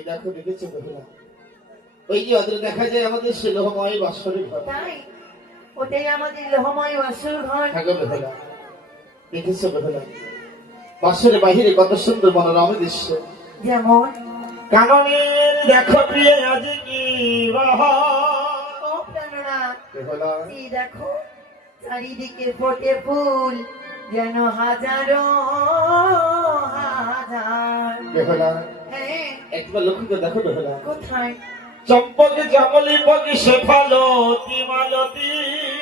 ওই দেখো দেখেছো বেহুলা, ওই যে ওদের দেখা যায় আমাদের সে লোহময় বাসরের ঘর। তাই ওটাই আমাদের লোহময় বাসর ঘর। হ্যাঁ গো বেহুলা, দেখেছো বেহুলা, বাসরের বাহিরে কত সুন্দর মনোরম দৃশ্য। যেমন কাননের দেখো প্রিয় আজ কি বাহার। ও প্রাণনা, বেহুলা, এই দেখো চারিদিকে ফোটে ফুল যেন হাজারো হাজার। বেহুলা হ্যাঁ, একবার লক্ষ্য করে দেখো বেহুলা, কোথায় চম্পকে জামলি পগি শেফালতি মালতি।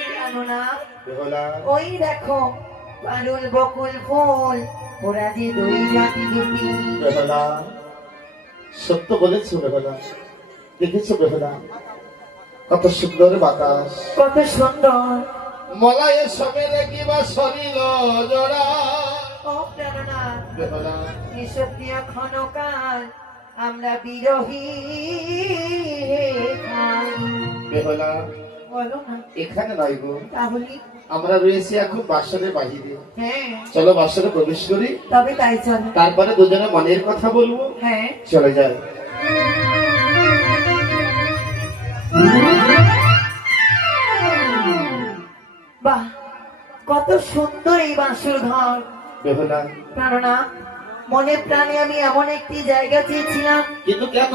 প্রাণনা, বেহুলা ওই দেখো পারুল বকুল ফুল, ওরা যে দুই জাতি দুটি। বেহুলা সত্য বলেছো বেহুলা, দেখেছো বেহুলা কত সুন্দর বাতাস, কত সুন্দর। মলায়ে সবের কিবা শরীর জোড়া। ও প্রাণনা, বেহুলা এসব প্রিয় ক্ষণকাল আমরা বিরহী খাই। বেহুলা বলো না এখানে নয় গো, তাহলে? আমরা রয়েছি এখন বাসরের বাহিরে। হ্যাঁ, চলো বাসরে প্রবেশ করি, তবে তাই চলো। তারপরে দুজনে মনের কথা বলবো। হ্যাঁ, চলে যায়। বাহ, কত সুন্দর এই বাসর ঘর। বেহুলা কেননা মনে প্রাণে আমি এমন একটি জায়গা চেয়েছিলাম কিন্তু কেন?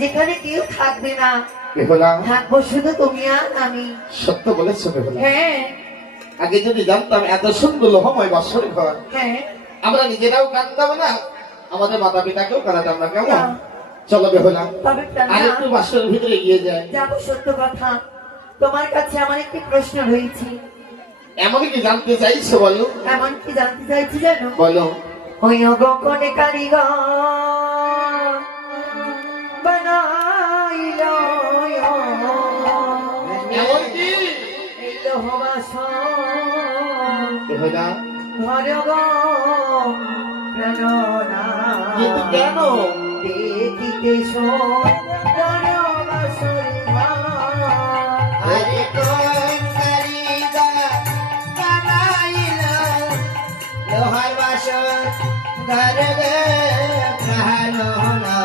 যেখানে কেউ থাকবে না, বেহুলা থাকবো শুধু তুমি আর আমি। সত্য বলেছো বেহুলা, হ্যাঁ আগে যদি জানতাম এত সুন্দর লোহময় বাসর ঘর, হ্যাঁ, আমরা নিজেরাও কাঁদতাম না, আমাদের মাতা পিতাকেও কাঁদাতাম না। কেমন? না। চলো বেহুলা তবে আর প্রাণনা, একটু বাসরের ভিতরে এগিয়ে যায়। যাবো সত্য কথা। তোমার কাছে আমার একটি প্রশ্ন রয়েছে। এমন কি জানতে চাইছো বলো? এমন কি জানতে চাইছি জানো? বলো। ওই অগণে কারিগর বানাইল এমন কি? এই লোহবাসন বেহুলা ঘর গো প্রাণনা, কিন্তু কেন? দেখিতে সুন্দর বাসর ঘর। আরে কোন কারিগর বানাইলো লোহার বাসর ঘর গে প্রাণনা,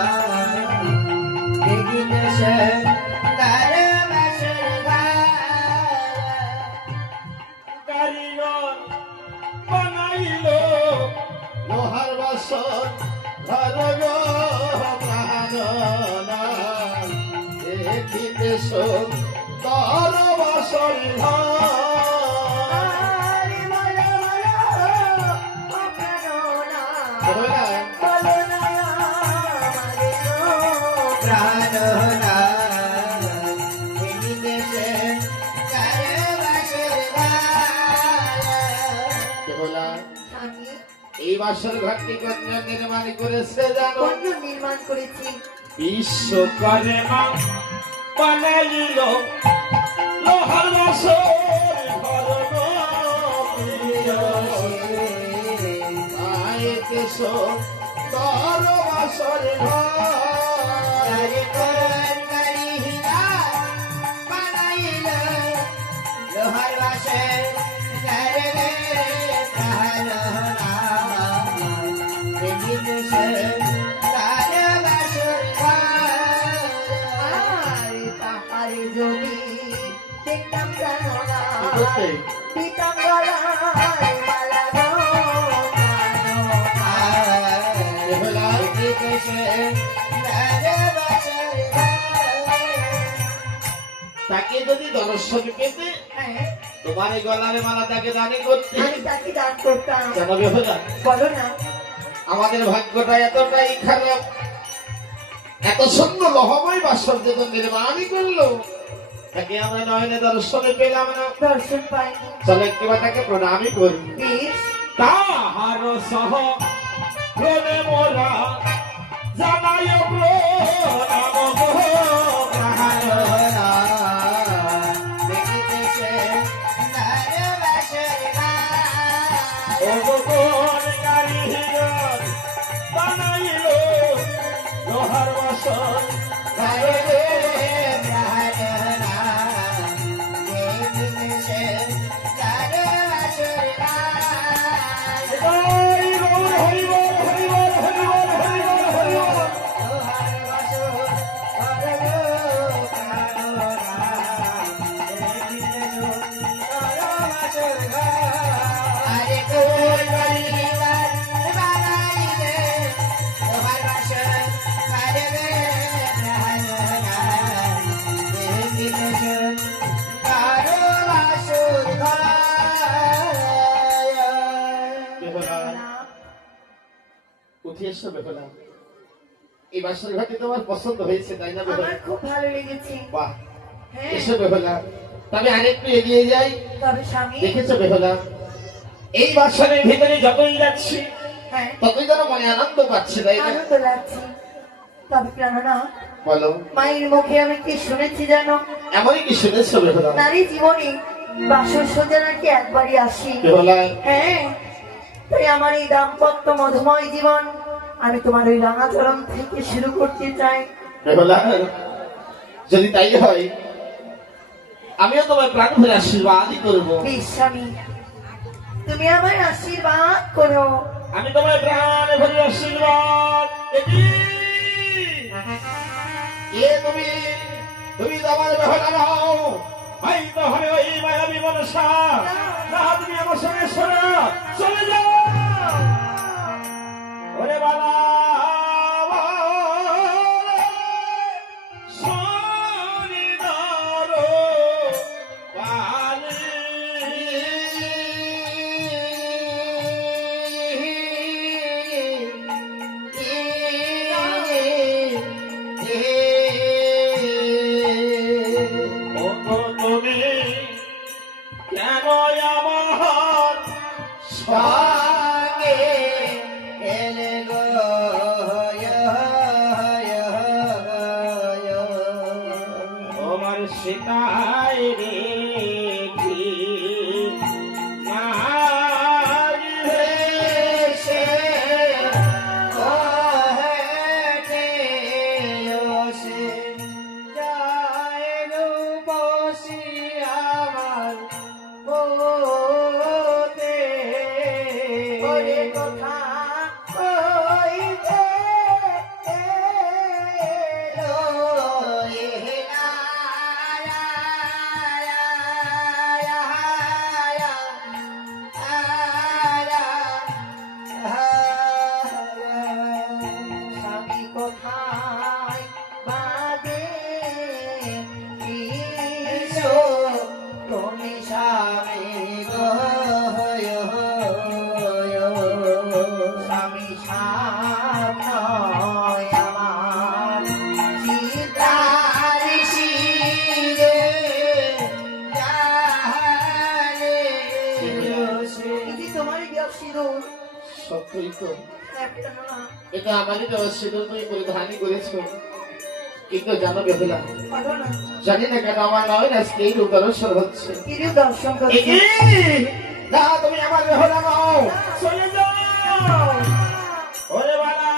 দেখিতে সুন্দর বাসর ঘর। কারিগর বানাইলো লোহার বাসর ঘর গো প্রাণনা, দেখিতে সুন্দর বাসর ঘর। আরে বলো বলো ও প্রাণনা, বেহুলা বলো না আমারে গো প্রাণনা, দেখিতে সুন্দর বাসর ঘর। বেহুলা আমি এই বাসর ঘরটি কন্যা নির্মাণ করেছে জানো? কোন নির্মাণ করেছি? বিশ্বকর্মা বানাইল লোহার বাসর ঘর গো প্রিয়, আইতে সুন্দর বাসর ঘর। বানাইল লোহার বাসর ঘর গে প্রাণনা, দেখিতে সুন্দর বাসর ঘর। আরে তাহারে যদি দেখতাম প্রাণনা, করতে? দিতাম গলায় মালা গো প্রাণনা। বেহুলা দেখিতে সুন্দর বাসর ঘর। তাকে যদি দর্শন পেতে হ্যাঁ, তোমার এই গলার মালা তাকে দানি করতে। আমি তাকে দান করতাম। কেন বেহুলা? বলো না আমাদের ভাগ্যটা এতটাই খারাপ, এত সুন্দর লোহময় বাসর যে তো নির্মাণই করলো, তাকে আমরা নয়নে দর্শনে পেলাম না। দর্শন পাইনি। চলো একটিবার তাকে প্রণামই করি। বেশ, তাহার সহ প্রেমে মোরা জানাই প্রণাম গো প্রাণনা, দেখিতে সুন্দর বাসর ঘর। ও গো কোন কারিগর বানাইলো লোহার বাসর ঘর গে প্রাণনা, দেখিতে সুন্দর বাসর ঘর। হরি বল হরি বল হরি বল হরি বল হরি বল। লোহার বাসর এসো বেহুলা, এই বাসর ঘাটে তোমার পছন্দ হয়েছে তাই না বেহুলা? আমার খুব ভালো লেগেছে। বাহ, হ্যাঁ, এসো বেহুলা। তবে আরেকটু এগিয়ে যাই। তবে স্বামী, দেখেছো বেহুলা, এই বাসনের ভিতরে যতই যাচ্ছি হ্যাঁ, ততই যেন মনে আনন্দ পাচ্ছে তাই না? আনন্দ লাগছে। তবে প্রাণনা, বলো, মায়ের মুখে আমি কি শুনেছি জানো? এমনই কি শুনেছো বেহুলা? নারী জীবনে বাসর সোজা নাকি একবারই আসি। বেহুলা, হ্যাঁ, তাই আমার এই দাম্পত্য মধুময় জীবন আমি তোমার ওই রাঙাচরণ থেকে শুরু করতে চাই। বেহুলা, যদি তাই হয় আমিও তোমার প্রাণ ভরে আশীর্বাদই করবো। প্লিজ স্বামী, তুমি আমার আশীর্বাদ করো। আমি তোমার প্রাণ ভরে আশীর্বাদ দেবি। এ তুমি, তুমি তো আমার বেহুলা নও, ভাই তো হবে ওই মায়াবী মনসা। না, তুমি আমার সঙ্গে সরে চলে যাও। ওরে বাবা, তুমি কেন আমার সঙ্গে এলে গো? তোমার সীতায় রেখি সত্যই তো, এটা আমারই দেওয়া ছিল, তুমি পরিধানই করেছো। কিন্তু জানো বেহুলা, জানি না কেন আমার নয় আজকে এই রূপ দর্শন হচ্ছে। দর্শন করছি না, তুমি আমার বেহুলা নও, চলে যাও। ওরে বাবা,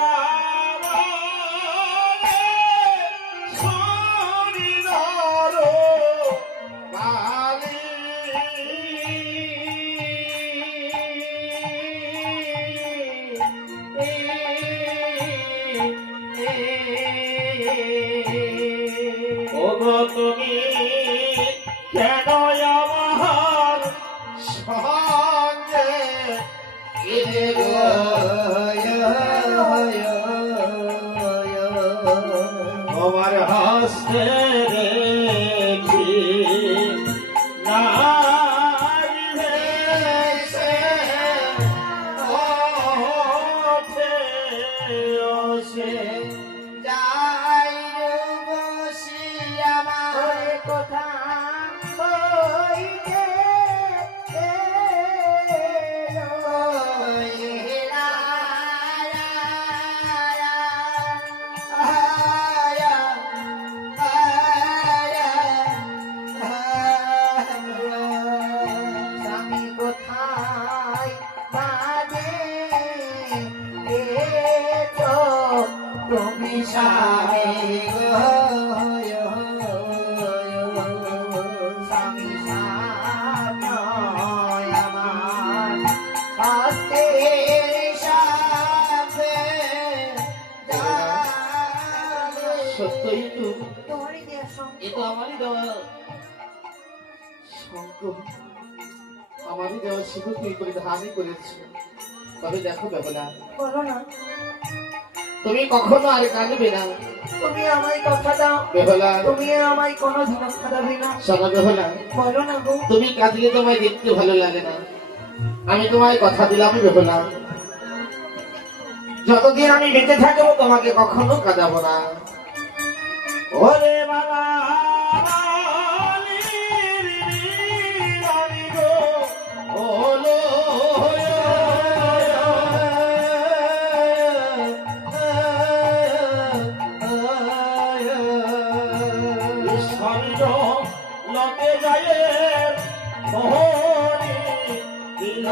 তুমি কেন আমার সঙ্গে এলে গো? তোমার হস্তে রেখি সত্যই তো, এ তো আমারই দেওয়া শঙ্খ, আমারই দেওয়া শুধু তুই পরিধানই করেছি। তবে দেখো বেহুলা, বলো না, তুমি কখনো আর কাঁদবে না। তুমি আমায় কথা দাও বেহুলা, তুমি আমায় কোনোদিন কাঁদাবে না। শোনো বেহুলা, বলো না গো। তুমি কাঁদলে তোমায় দেখতে ভালো লাগে না। আমি তোমায় কথা দিলাম বেহুলা, যতদিন আমি বেঁচে থাকবো তোমাকে কখনো কাঁদাবো না। ওরে বাবা ওলো লকে যায় মোহনী দিল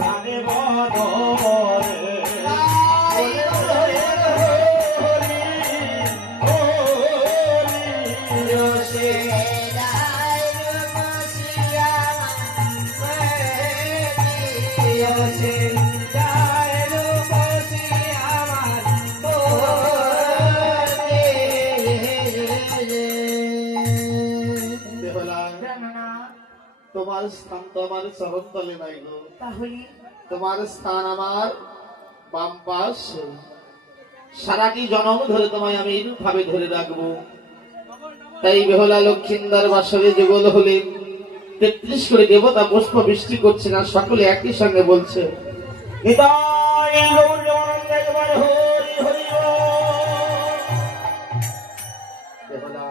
সানে বদরে তোমার স্থান তো আমার চরণ তলে নাই গো, তাহলে তোমার স্থান আমার বাম পাশ। সারাটি জনম ধরে তোমায় আমি এইরূপ ভাবে ধরে রাখবো। তাই বেহলা লক্ষিন্দার বাসরে যুগল হলে 33 করে দেবতা পুষ্প বৃষ্টি করছে না, সকলে একই সঙ্গে বলছে নিতাই গৌর জগন্নাথ একবার হরি হরি বেহলা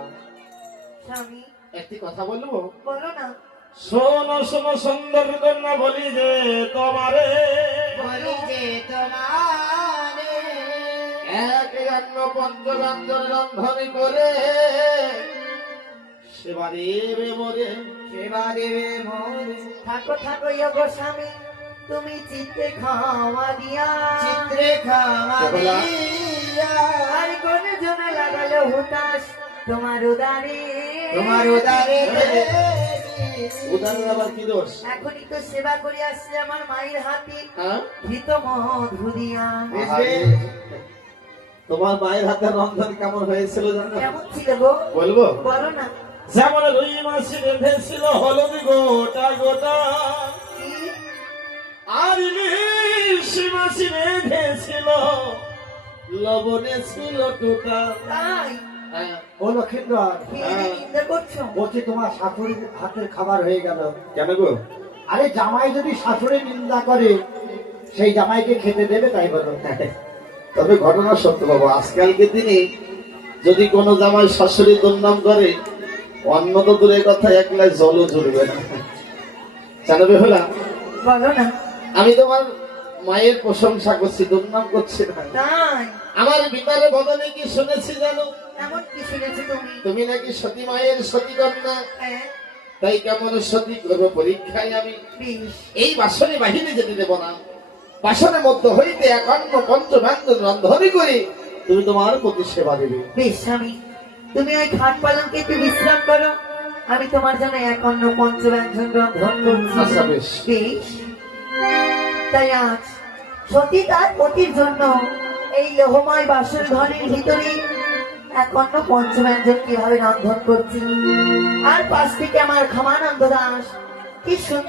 স্বামী একটি কথা বলবো। বলো না। শোনো শোনো সুন্দর কন্যা বলি যে তোমারে বলি যে তোমারে এক অন্ন পঞ্চব্যঞ্জন রন্ধন করে সেবা দেবে মোরে। সেবা দেবে মোরে। থাকো থাকো গো স্বামী, তুমি চিত্রে খাওয়া দিয়া, চিত্রে খাওয়া বেহুলা। দিয়া। আর কোন জনে লাগালো হুতাশ তোমার উদারে, তোমার উদারে। উদাহরণ আবার কি দোষ? এখনই তো সেবা করে আসছে আমার মায়ের হাতে হ্যাঁ? ঘৃত মধু দিয়া। আরে, তোমার মায়ের হাতে রন্ধন কেমন হয়েছিল জানো? কেমন ছিল গো? বলবো? বলো না। যেমন রুই মাছ রেঁধেছিল হলদি গোটা গোটা, কি? আর ইলিশ মাছ রেঁধেছিল লবণে ছিল টোটা। তাই হ্যাঁ। ও লক্ষিন্দর, কি নিন্দা করছো? বলছি তোমার শাশুড়ির হাতের খাবার হয়ে গেল। কেন গো? আরে জামাই যদি শাশুড়ি নিন্দা করে সেই জামাইকে খেতে দেবে, তাই বলো। তবে ঘটনা সত্য বাবু, আজকালকের দিনে যদি কোনো জামাই শাশুড়ি দুর্নাম করে, অন্য তো দূরের কথা এক গ্লাস জলও ঝরবে না। জানবে হলা, বলো না। আমি তোমার মায়ের প্রশংসা করছি, দুর্নাম করছি না। তাই আমার বিপারে বদনে কি শুনেছি জানো? এমন কি শুনেছো তুমি? তুমি নাকি সতী মায়ের সতী কন্যা। হ্যাঁ, তাই কেমন সতী করবো পরীক্ষায় আমি বেশ এই বাসনে বাহিরে যেতে দেব না। বাসনের মধ্যে হইতে এক অন্ন পঞ্চব্যঞ্জন রন্ধনই করি, তুমি তোমার প্রতি সেবা দেবে। বেশ স্বামী, তুমি ওই খাট পালনকে একটু বিশ্রাম করো, আমি তোমার জন্য এক অন্য পঞ্চব্যঞ্জন রন্ধন করছি। আচ্ছা বেশ। বেশ। তাই আজ সতী তার পতির জন্য এই লোহময় বাসন ঘরের ভিতরে এক অন্য পঞ্চব্যঞ্জন কিভাবে রন্ধন করছি, আর পাশ থেকে আমার ক্ষমানন্দ দাস কি সুন্দর